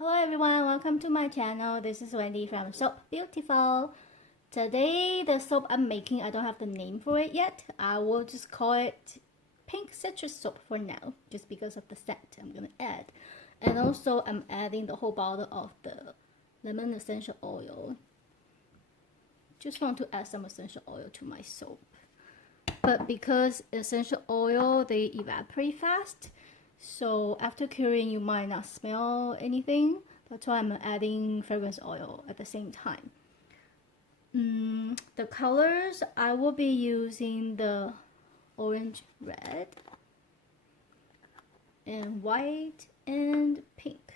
Hello everyone, welcome to my channel. This is Wendy from Soap Beautiful. Today the soap I'm making, I don't have the name for it yet. I will just call it pink citrus soap for now, just because of the scent I'm gonna add. And also I'm adding the whole bottle of the lemon essential oil. Just want to add some essential oil to my soap. But because essential oil, they evaporate fast, so after curing you might not smell anything. That's why I'm adding fragrance oil at the same time. The colors, I will be using the orange, red, and white, and pink.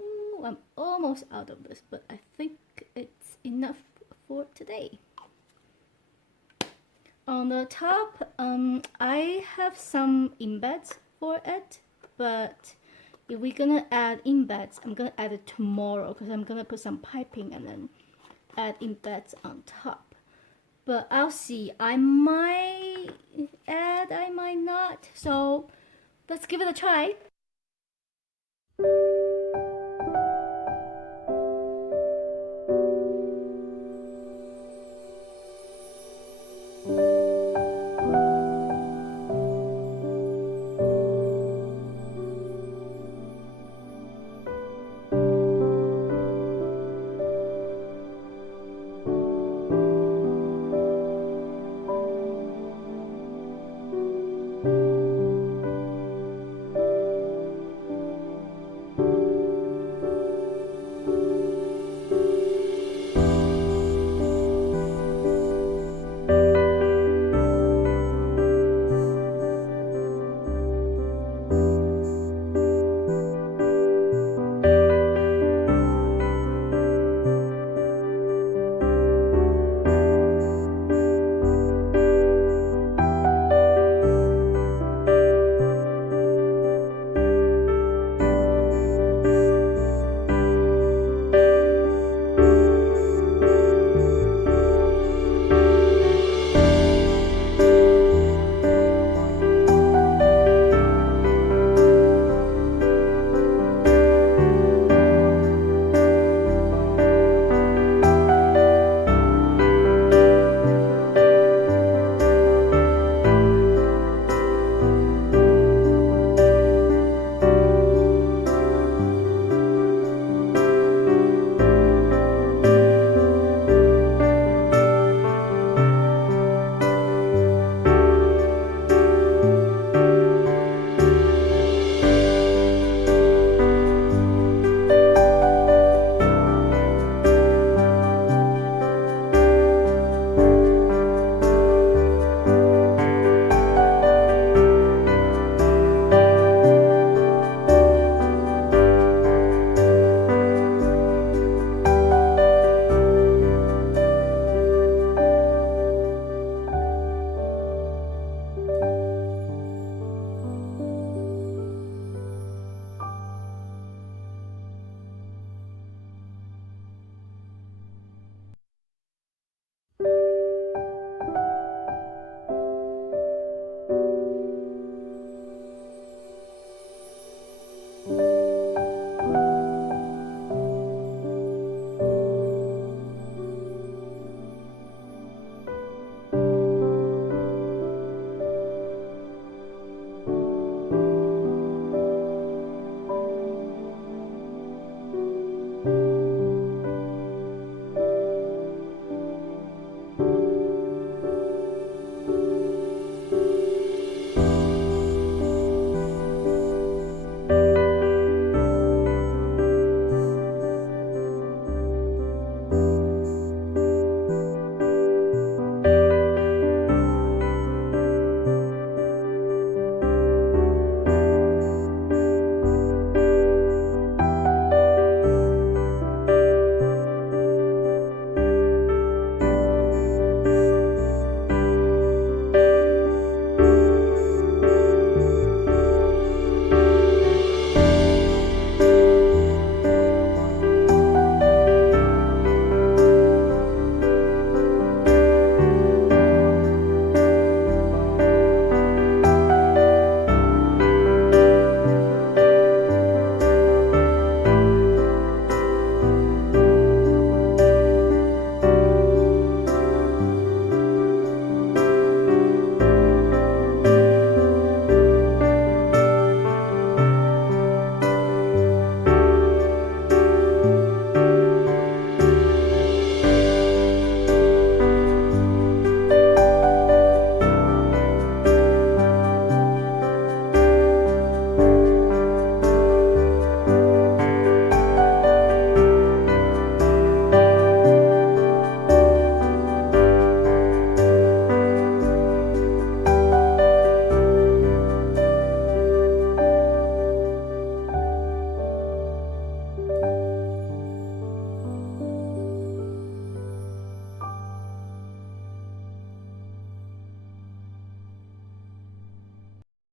Ooh, I'm almost out of this, but I think it's enough for today. On the top, I have some embeds for it, but if we're gonna add embeds, I'm gonna add it tomorrow because I'm gonna put some piping and then add embeds on top. But I'll see. I might add, I might not. So let's give it a try.